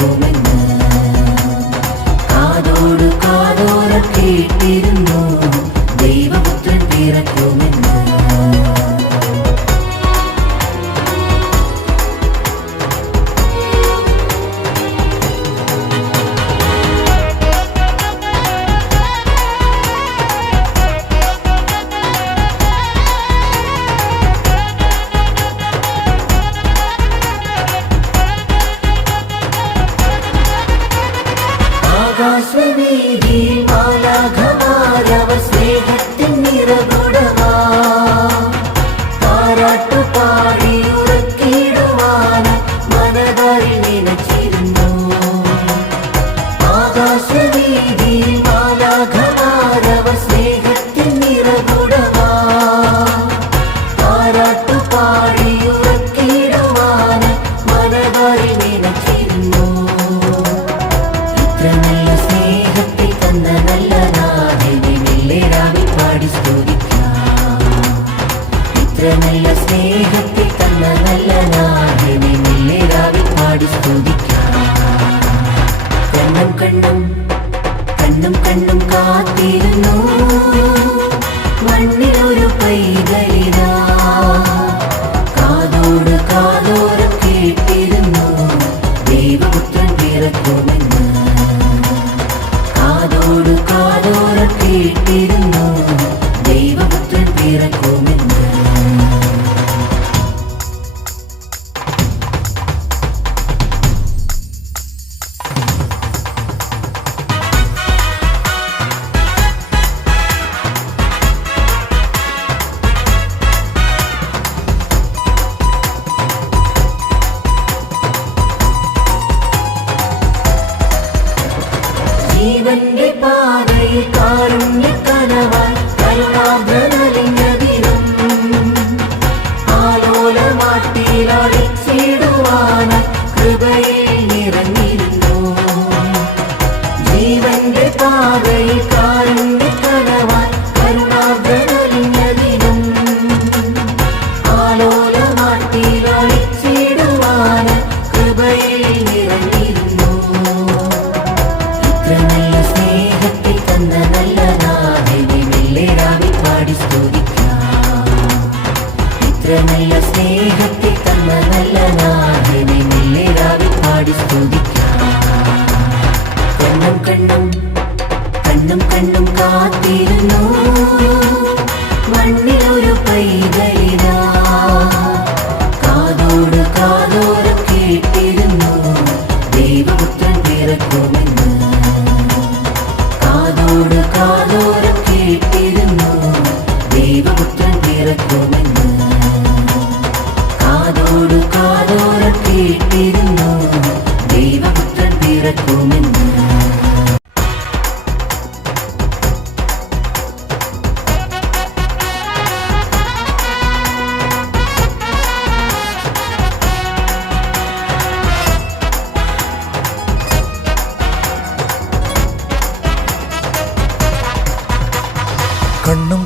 കേൾക്കുമെന്ന് കാതോട് കാതോര കേട്ടിരുന്നു. ദൈവപുത്രൻ പിറക്കുമെന്ന് ജീവന്റെ പാതയിൽ കാല the groove.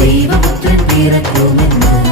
ദൈവപുത്രൻ പിറക്കുമെന്നോ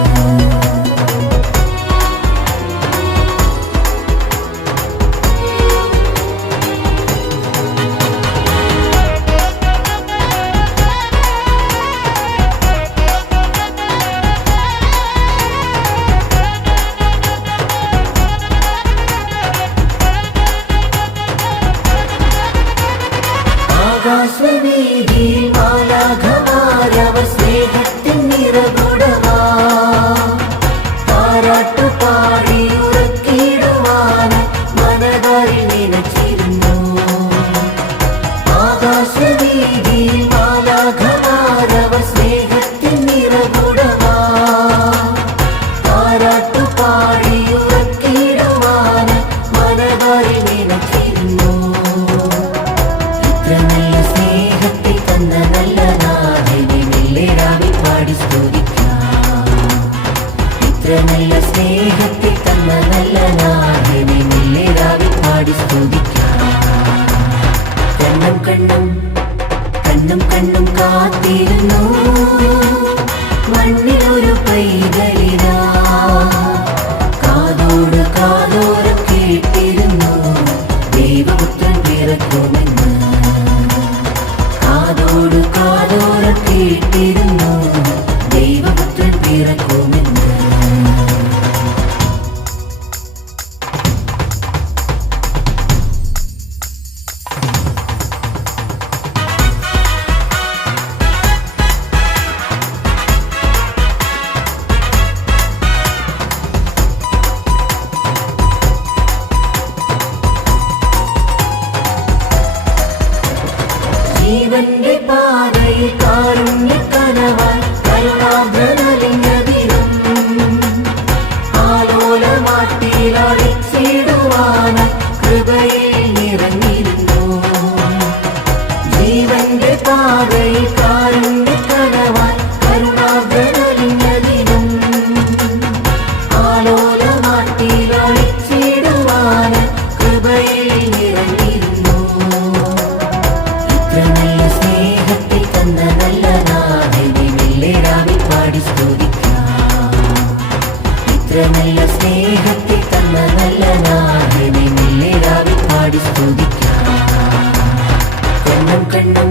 Thank you. ജീവന്റെ ഇത്ര നല്ല സ്നേഹത്തെ തന്ന നല്ല നാടിനെ മെല്ലേരാവി പാടി സ്തുതിക്കാം. കണ്ണും കണ്ണും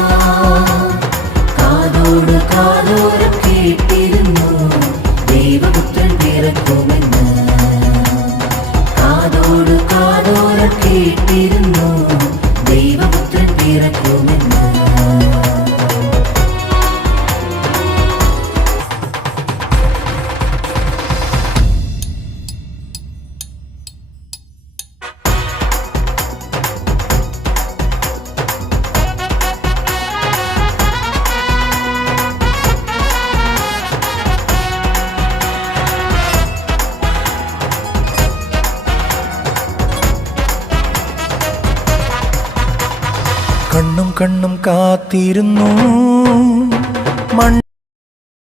കാതോട് കാതോരം കേട്ടിരുന്നു. ദൈവപുത്രൻ പിറക്കുമെന്ന്. കാതോട് കാതോരം കേട്ടിരുന്നു. കണ്ണും കാത്തിരുന്നു. മണ്ണ്